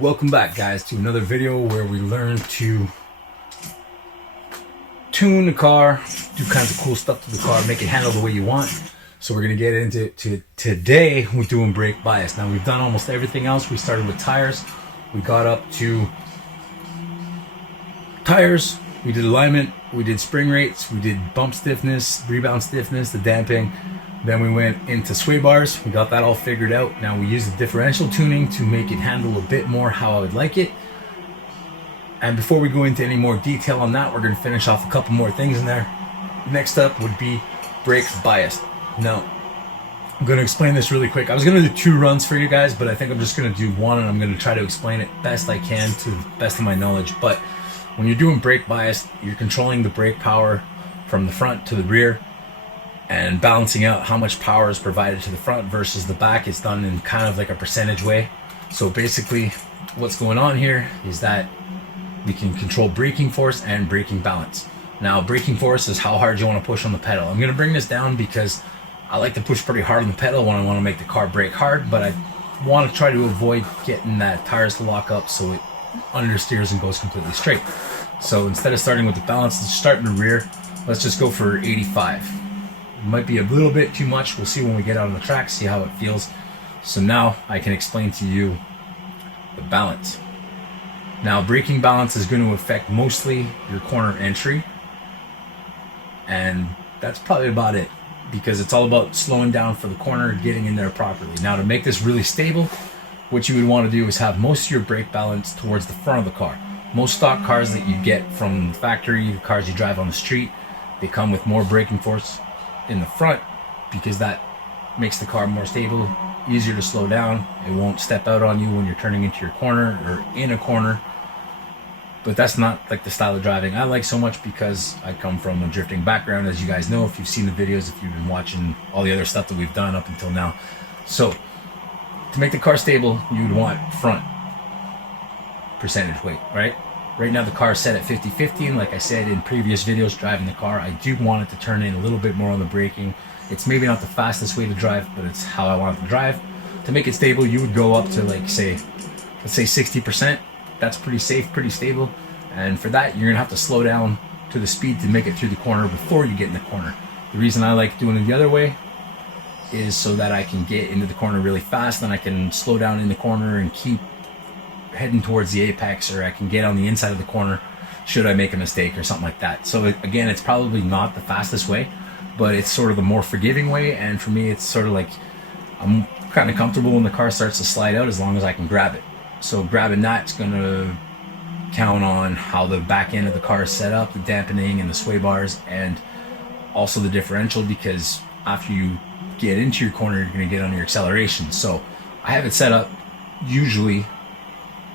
Welcome back, guys, to another video where we learn to tune the car, do kinds of cool stuff to the car, make it handle the way you want. So we're going to get into today. We're doing brake bias. Now, we've done almost everything else. We started with tires. We got up to tires. We did alignment. We did spring rates. We did bump stiffness, rebound stiffness, the damping. Then we went into sway bars. We got that all figured out. Now we use the differential tuning to make it handle a bit more how I would like it. And before we go into any more detail on that, we're going to finish off a couple more things in there. Next up would be brake bias. Now, I'm going to explain this really quick. I was going to do 2 runs for you guys, but I think I'm just going to do one, and I'm going to try to explain it best I can to the best of my knowledge. But when you're doing brake bias, you're controlling the brake power from the front to the rear and balancing out how much power is provided to the front versus the back. It's done in kind of like a percentage way. So basically what's going on here is that we can control braking force and braking balance. Now, braking force is how hard you want to push on the pedal. I'm going to bring this down because I like to push pretty hard on the pedal when I want to make the car brake hard, but I want to try to avoid getting that tires to lock up so it understeers and goes completely straight. So instead of starting with the balance, let's start in the rear. Let's just go for 85. It might be a little bit too much. We'll see when we get out on the track, see how it feels. So now I can explain to you the balance. Now, braking balance is going to affect mostly your corner entry, and that's probably about it, because it's all about slowing down for the corner, getting in there properly. Now, to make this really stable, what you would want to do is have most of your brake balance towards the front of the car. Most stock cars that you get from the factory, the cars you drive on the street, they come with more braking force in the front because that makes the car more stable, easier to slow down. It won't step out on you when you're turning into your corner or in a corner. But that's not like the style of driving I like so much, because I come from a drifting background, as you guys know if you've seen the videos, if you've been watching all the other stuff that we've done up until now. So to make the car stable, you would want front percentage weight, right? Right now the car is set at 50-50, and like I said in previous videos driving the car, I do want it to turn in a little bit more on the braking. It's maybe not the fastest way to drive, but it's how I want it to drive. To make it stable, you would go up to, like, let's say 60%. That's pretty safe, pretty stable. And for that, you're gonna have to slow down to the speed to make it through the corner before you get in the corner. The reason I like doing it the other way is so that I can get into the corner really fast, and I can slow down in the corner and keep heading towards the apex, or I can get on the inside of the corner should I make a mistake or something like that. So again, it's probably not the fastest way, but it's sort of the more forgiving way. And for me, it's sort of like I'm kind of comfortable when the car starts to slide out, as long as I can grab it. So grabbing that's going to count on how the back end of the car is set up, the dampening and the sway bars, and also the differential, because after you get into your corner, you're going to get on your acceleration. So I have it set up usually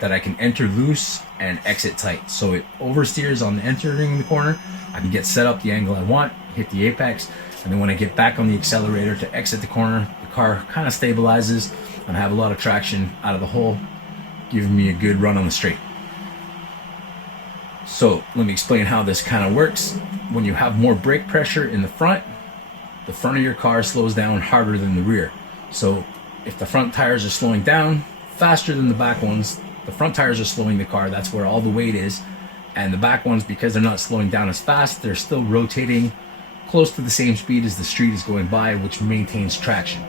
that I can enter loose and exit tight. So it oversteers on the entering the corner. I can get set up the angle I want, hit the apex, and then when I get back on the accelerator to exit the corner, the car kind of stabilizes and I have a lot of traction out of the hole, giving me a good run on the straight. So let me explain how this kind of works. When you have more brake pressure in the front of your car slows down harder than the rear. So if the front tires are slowing down faster than the back ones, the front tires are slowing the car, that's where all the weight is. And the back ones, because they're not slowing down as fast, they're still rotating close to the same speed as the street is going by, which maintains traction.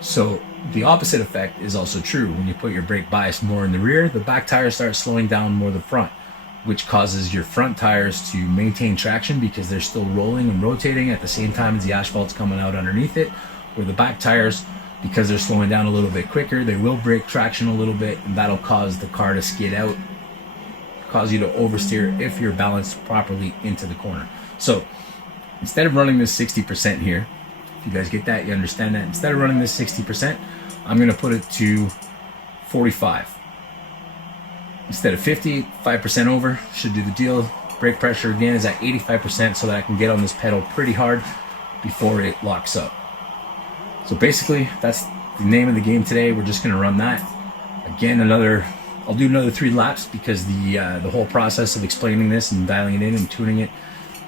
So the opposite effect is also true. When you put your brake bias more in the rear, the back tires start slowing down more than the front, which causes your front tires to maintain traction because they're still rolling and rotating at the same time as the asphalt's coming out underneath it. Where the back tires, because they're slowing down a little bit quicker, they will break traction a little bit, and that'll cause the car to skid out, cause you to oversteer if you're balanced properly into the corner. So instead of running this 60% here, if you guys get that, you understand that, instead of running this 60%, I'm going to put it to 45. Instead of 50, 5% over should do the deal. Brake pressure again is at 85% so that I can get on this pedal pretty hard before it locks up. So basically, that's the name of the game today. We're just going to run that. Again, I'll do another 3 laps, because the whole process of explaining this and dialing it in and tuning it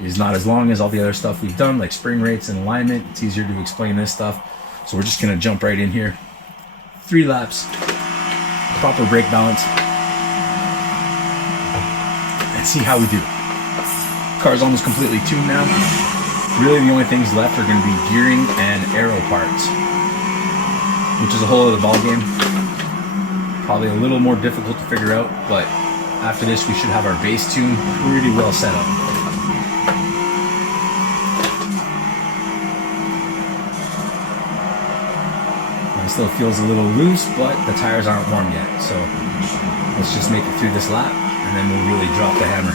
is not as long as all the other stuff we've done, like spring rates and alignment. It's easier to explain this stuff. So we're just going to jump right in here. 3 laps, proper brake balance, and see how we do. Car's almost completely tuned now. Really the only things left are going to be gearing and aero parts, which is a whole other ball game. Probably a little more difficult to figure out, but after this we should have our base tune pretty well set up. It still feels a little loose, but the tires aren't warm yet, so let's just make it through this lap and then we'll really drop the hammer.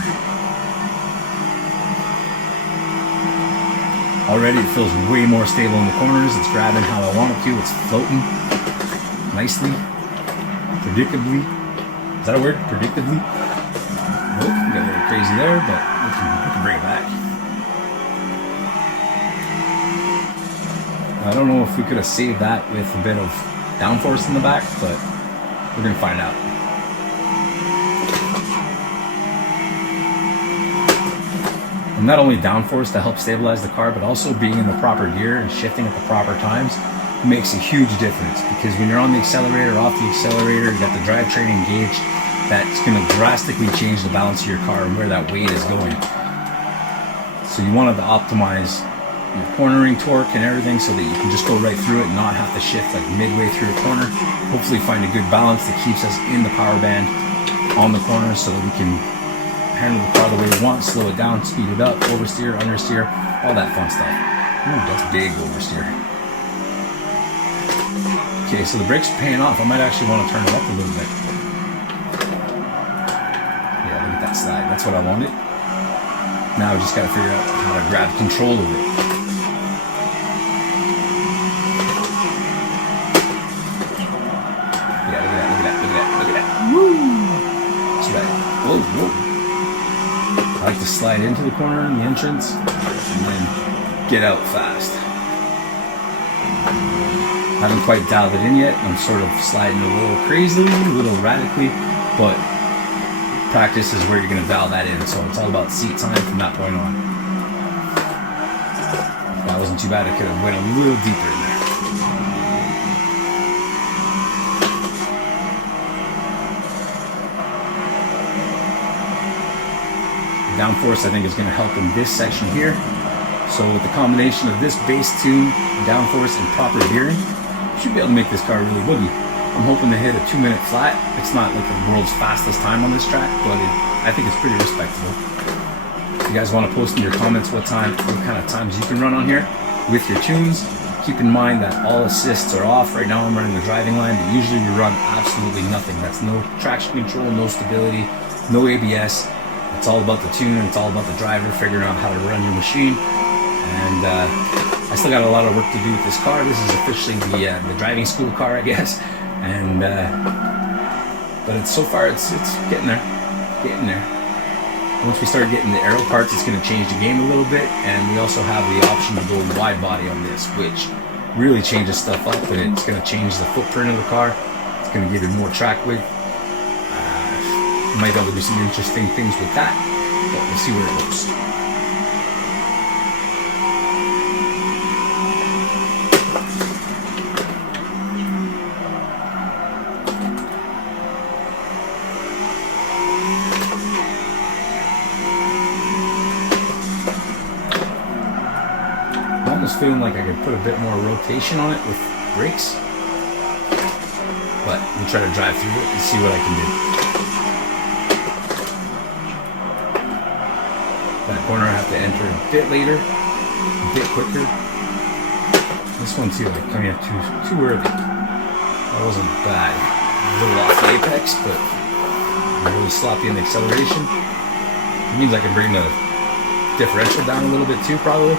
Already it feels way more stable in the corners. It's grabbing how I want it to. It's floating nicely, predictably. Is that a word? Predictably? Nope, got a little crazy there, but we can bring it back. I don't know if we could have saved that with a bit of downforce in the back, but we're going to find out. And not only downforce to help stabilize the car, but also being in the proper gear and shifting at the proper times makes a huge difference, because when you're on the accelerator, off the accelerator, you got the drivetrain engaged, that's going to drastically change the balance of your car and where that weight is going. So you want to optimize your cornering torque and everything so that you can just go right through it and not have to shift like midway through a corner. Hopefully find a good balance that keeps us in the power band on the corner so that we can handle the car the way we want, slow it down, speed it up, oversteer, understeer, all that fun stuff. Ooh, that's big oversteer. Okay, so the brakes are paying off. I might actually want to turn it up a little bit. Yeah, look at that slide. That's what I wanted. Now we just got to figure out how to grab control of it. Yeah, look at that. Woo! See that? Whoa. I like to slide into the corner in the entrance and then get out fast. I haven't quite dialed it in yet. I'm sort of sliding a little crazily, a little radically, but practice is where you're going to dial that in. So it's all about seat time from that point on. That wasn't too bad. I could have went a little deeper in there. Downforce I think is going to help in this section here. So with the combination of this bass tune, downforce, and proper gearing, you should be able to make this car really boogie. I'm hoping to hit a 2-minute flat. It's not like the world's fastest time on this track, but I think it's pretty respectable. If you guys want to post in your comments what kind of times you can run on here with your tunes, keep in mind that all assists are off. Right now I'm running the driving line, but usually we run absolutely nothing. That's no traction control, no stability, no ABS. It's all about the tune, and it's all about the driver figuring out how to run your machine. And I still got a lot of work to do with this car. This is officially the driving school car, I guess. And but so far it's getting there. Once we start getting the aero parts, it's going to change the game a little bit. And we also have the option to go wide body on this, which really changes stuff up. And it's going to change the footprint of the car. It's going to give it more track width. Might be able to do some interesting things with that, but we'll see where it goes. I'm almost feeling like I could put a bit more rotation on it with brakes, but we'll try to drive through it and see what I can do. That corner I have to enter a bit later, a bit quicker. This one too, like coming up too early. That wasn't bad. A little off the apex, but a little sloppy in the acceleration. It means I can bring the differential down a little bit too, probably.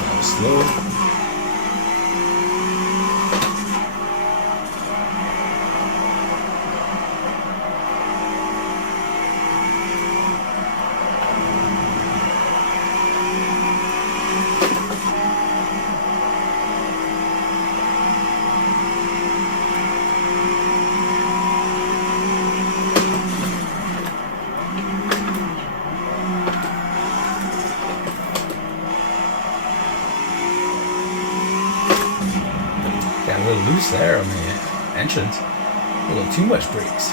That was slow. little loose there on the entrance. A little too much brakes.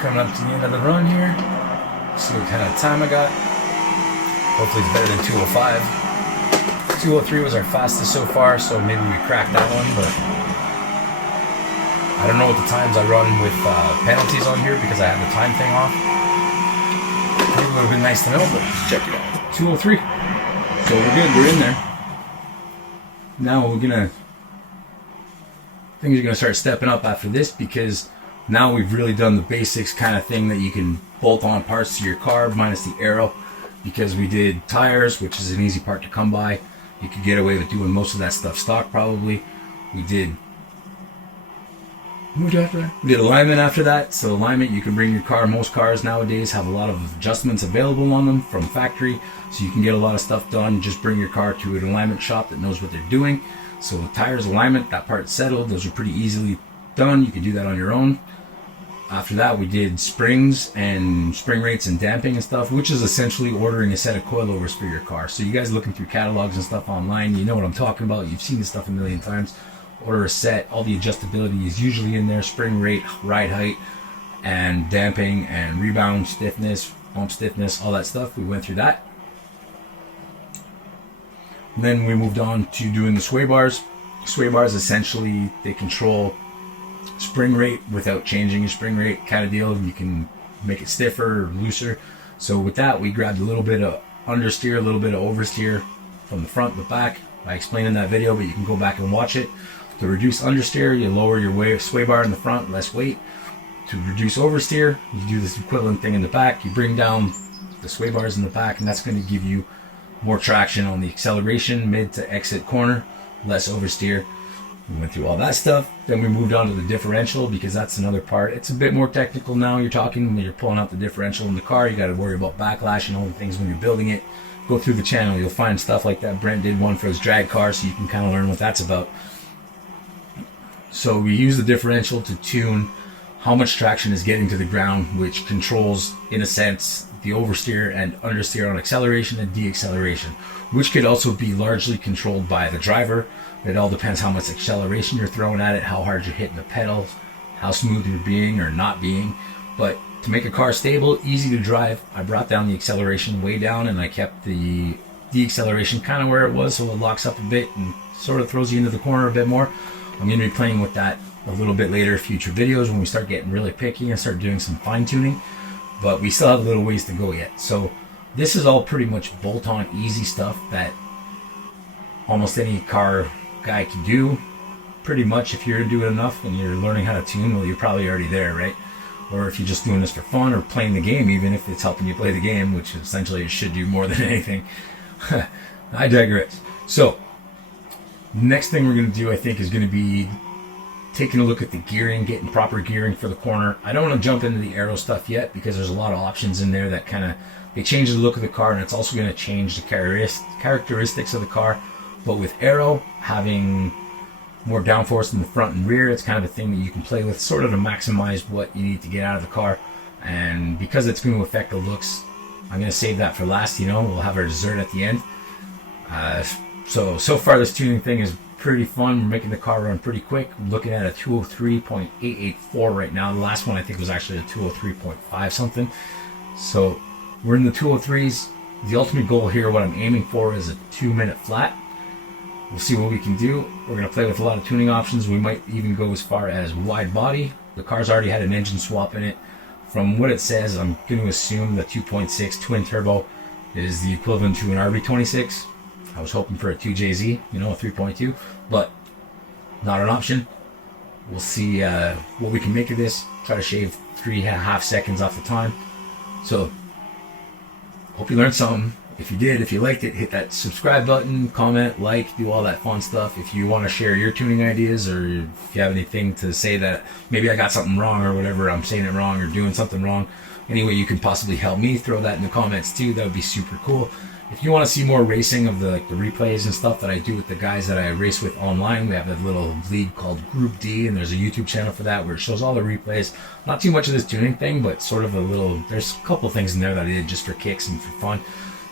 Coming up to the end of the run here. See what kind of time I got. Hopefully it's better than 205. 203 was our fastest so far, so maybe we cracked that one, but I don't know what the times I run with penalties on here because I have the time thing off. Maybe it would have been nice to know, but check it out. 203. So we're good, we're in there. Now things are gonna start stepping up after this because now we've really done the basics kind of thing that you can bolt on parts to your car minus the aero, because we did tires, which is an easy part to come by. You could get away with doing most of that stuff stock probably. We did alignment after that. So alignment, you can bring your car. Most cars nowadays have a lot of adjustments available on them from factory, so you can get a lot of stuff done. Just bring your car to an alignment shop that knows what they're doing. So tires, alignment, that part's settled. Those are pretty easily done. You can do that on your own. After that, we did springs and spring rates and damping and stuff, which is essentially ordering a set of coilovers for your car. So you guys looking through catalogs and stuff online, you know what I'm talking about. You've seen this stuff a million times. Order a set. All the adjustability is usually in there. Spring rate, ride height, and damping and rebound stiffness, bump stiffness, all that stuff. We went through that. Then we moved on to doing the sway bars. Sway bars, essentially, they control spring rate without changing your spring rate kind of deal. You can make it stiffer or looser. So with that, we grabbed a little bit of understeer, a little bit of oversteer from the front and the back. I explained in that video, but you can go back and watch it. To reduce understeer, you lower your sway bar in the front, less weight. To reduce oversteer, you do this equivalent thing in the back. You bring down the sway bars in the back, and that's going to give you more traction on the acceleration, mid to exit corner, less oversteer. We went through all that stuff. Then we moved on to the differential, because that's another part. It's a bit more technical now. You're talking when you're pulling out the differential in the car. You got to worry about backlash and all the things when you're building it. Go through the channel. You'll find stuff like that. Brent did one for his drag car, so you can kind of learn what that's about. So we use the differential to tune how much traction is getting to the ground, which controls, in a sense, the oversteer and understeer on acceleration and deacceleration, which could also be largely controlled by the driver. It all depends how much acceleration you're throwing at it, how hard you're hitting the pedals, how smooth you're being or not being. But to make a car stable, easy to drive, I brought down the acceleration way down, and I kept the deacceleration kind of where it was, so it locks up a bit and sort of throws you into the corner a bit more. I'm going to be playing with that a little bit later, future videos, when we start getting really picky and start doing some fine tuning. But we still have a little ways to go yet. So this is all pretty much bolt-on easy stuff that almost any car guy can do. Pretty much, if you're doing enough and you're learning how to tune, well, you're probably already there, right? Or if you're just doing this for fun or playing the game, even if it's helping you play the game, which essentially it should do more than anything. I digress. So next thing we're going to do, I think, is going to be taking a look at the gearing, getting proper gearing for the corner. I don't want to jump into the aero stuff yet, because there's a lot of options in there that kind of, they change the look of the car, and it's also going to change the characteristics of the car. But with aero, having more downforce in the front and rear, it's kind of a thing that you can play with, sort of to maximize what you need to get out of the car. And because it's going to affect the looks, I'm going to save that for last. We'll have our dessert at the end. So far this tuning thing is pretty fun. We're making the car run pretty quick. I'm looking at a 203.884 right now. The last one I think was actually a 203.5 something. So we're in the 203s. The ultimate goal here, what I'm aiming for, is a 2-minute flat. We'll see what we can do. We're going to play with a lot of tuning options. We might even go as far as wide body. The car's already had an engine swap in it. From what it says, I'm going to assume the 2.6 twin turbo is the equivalent to an RB26. I was hoping for a 2JZ, you know, a 3.2, but not an option. We'll see what we can make of this. Try to shave 3.5 seconds off the time. So, hope you learned something. If you did, if you liked it, hit that subscribe button, comment, like, do all that fun stuff. If you want to share your tuning ideas, or if you have anything to say that maybe I got something wrong or whatever, I'm saying it wrong or doing something wrong, any way you can possibly help me, throw that in the comments too. That would be super cool. If you want to see more racing of the replays and stuff that I do with the guys that I race with online, we have a little league called Group D, and there's a YouTube channel for that where it shows all the replays. Not too much of this tuning thing, but sort of a little, there's a couple things in there that I did just for kicks and for fun.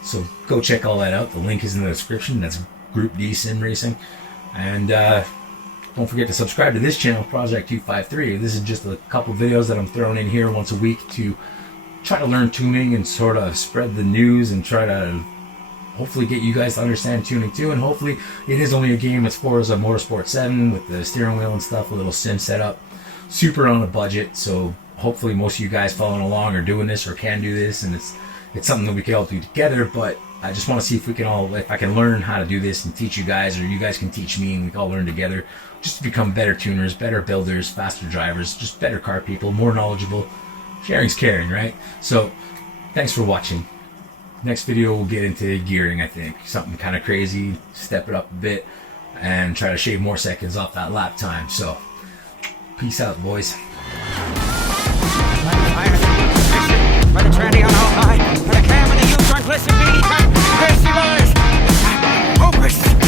So go check all that out. The link is in the description. That's Group D Sim Racing. And don't forget to subscribe to this channel, Project 253. This is just a couple videos that I'm throwing in here once a week to try to learn tuning and sort of spread the news and try to hopefully get you guys to understand tuning too. And hopefully it is only a game. It's Forza Motorsport 7 with the steering wheel and stuff, a little sim setup, super on a budget. So hopefully most of you guys following along are doing this or can do this, and it's something that we can all do together. But I just want to see if we can all, if I can learn how to do this and teach you guys, or you guys can teach me, and we can all learn together just to become better tuners, better builders, faster drivers, just better car people, more knowledgeable. Sharing's caring, right? So thanks for watching. Next video we'll get into gearing, I think. Something kind of crazy, step it up a bit, and try to shave more seconds off that lap time. So, peace out, boys. By the tranny on all high, and a cam in the U-turn, glisten, beady, crazy boys. Hopeless.